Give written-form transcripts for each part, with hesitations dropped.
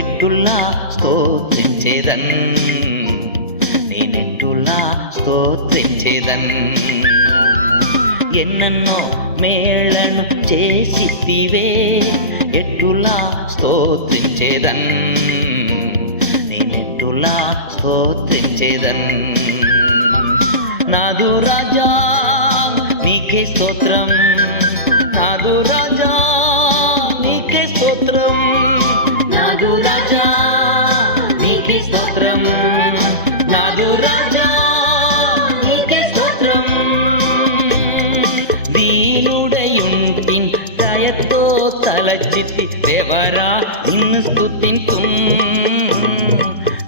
ఎట్టులా స్తోత్రించేదన్, నేనెట్టులా స్తోత్రించేదన్. ఎన్నెన్నో మేళను చేసితివే, ఎట్టులా స్తోత్రించేదన్, నేనెట్టులా స్తోత్రించేదన్. నాదు రాజా నీకే స్తోత్రం, నాదు రాజా నీకే స్తోత్రం, నాదు రాజా నీకే స్తోత్రం, నాదు రాజా నీకే స్తోత్రం. దీనుడయుంటిన్ దయతో తలచితి దేవరా నిన్ను స్తుతింతుం,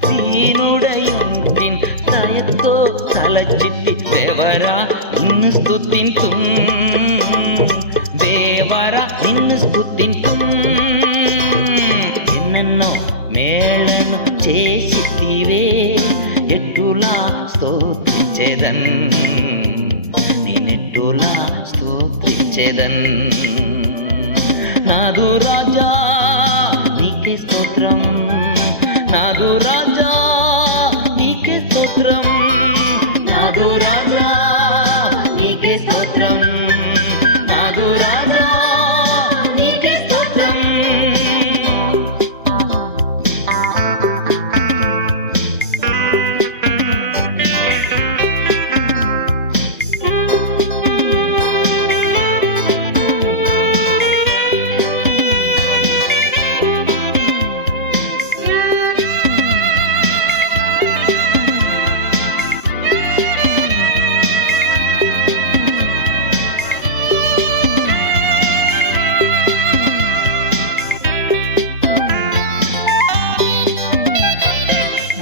దీనుడయుంటిన్ దయతో తలచితి దేవరా నిన్ను స్తుతింతుం, దేవరా నిన్ను స్తుతింతుం. ఎన్నెన్నో మేళను చేసితివే, ఎట్టులా స్తోత్రించేదన్, నేనెట్టులా స్తోత్రించేదన్. నాదు రాజా నీకే స్తోత్రం, నాదు రాజా నీకే స్తోత్రం, నాదు రాజా నీకే స్తోత్రం, నాదు రాజా నీకే స్తోత్రం.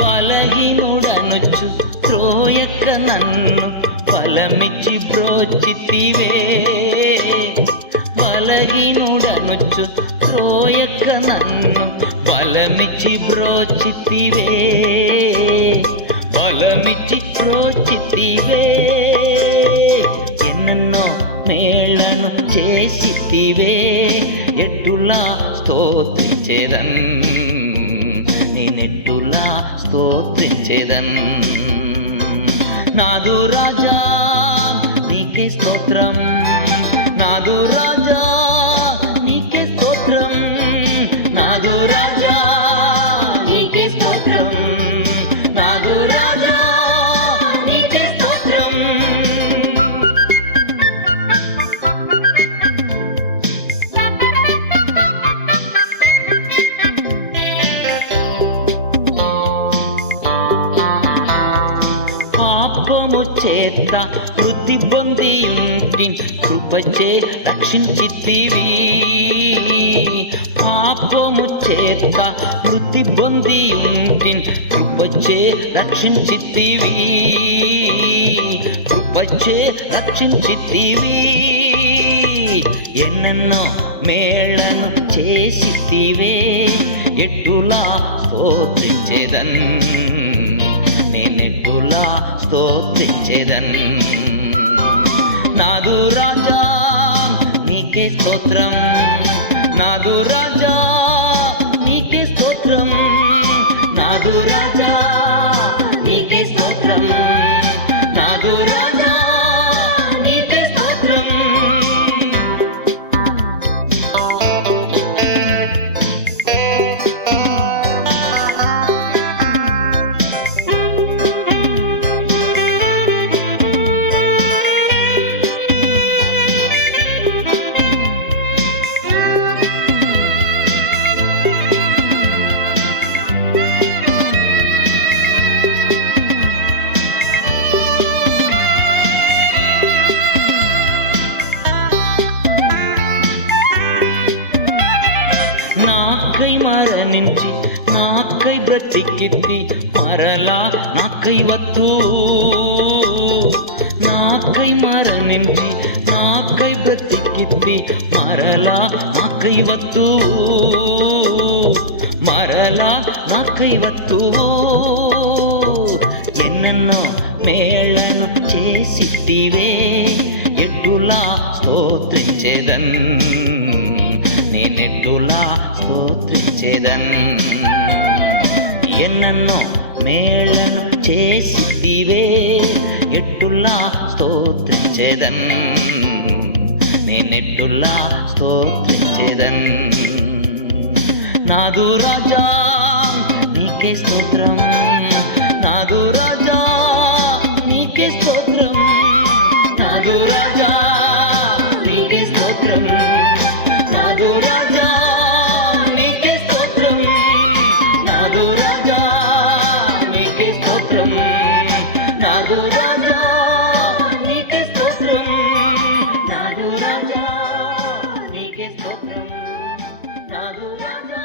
బలహీనుడనుచు త్రోయక నన్ను బలమిచ్చి బ్రోచితివే, బలహీనుడనుచు త్రోయక నన్ను బలమిచ్చి బ్రోచితివే, బలమిచ్చి బ్రోచితివే. ఎన్నెన్నో మేళను చేసితివే, ఎట్టులా స్తోత్రించేదన్, నేనెట్టులా స్తోత్రించేదన్. నాదు రాజా నీకే స్తోత్రం, నాదు రాజా నీకే స్తోత్రం, నాదు రాజా నీకే స్తోత్రం, నాదు రాజా నీకే స్తోత్రం. పాపము చేత వృద్ధి పొందియుంటిన్ కృపచే రక్షించితివి, పాపము చేత వృద్ధి పొందియుంటిన్ కృపచే రక్షించితివి, కృపచే రక్షించితివి. ఎన్నెన్నో మేళను చేసితివే, ఎట్టులా స్తోత్రించేదన్, నేనెట్టులా స్తోత్రించేదన్. నాదు రాజా నీకే స్తోత్రం, నాదు రాజా నీకే స్తోత్రం, నాదు రాజా నీకే స్తోత్రం, నాదు రాజా నీకే స్తోత్రం. నాకై మరణించి నాకై బ్రతికితి మరలా నాకై వత్తు, నాకై మరణించి నాకై బ్రతికితి మరలా నాకై వత్తు, మరలా నాకై వత్తు. ఎన్నెన్నో మేళను చేసితివే, ఎట్టులా స్తోత్రించేదన్, నేనెట్టులా స్తోత్రించేదన్. ఎన్నెన్నో మేళ్లను చేసితివే, ఎట్టులా స్తోత్రించెదన్, నేనెట్టులా స్తోత్రించెదన్. నాదు రాజా నీకే స్తోత్రం, నాదు రాజా నీకే స్తోత్రం, నాదు రాజా నీకే స్తోత్రం, నాదు రాజా నీకే స్తోత్రం, నాదు రాజా నీకే స్తోత్రం, నాదు రాజా నీకే స్తోత్రం, నాదు రాజా నీకే స్తోత్రం, నాదు రాజా.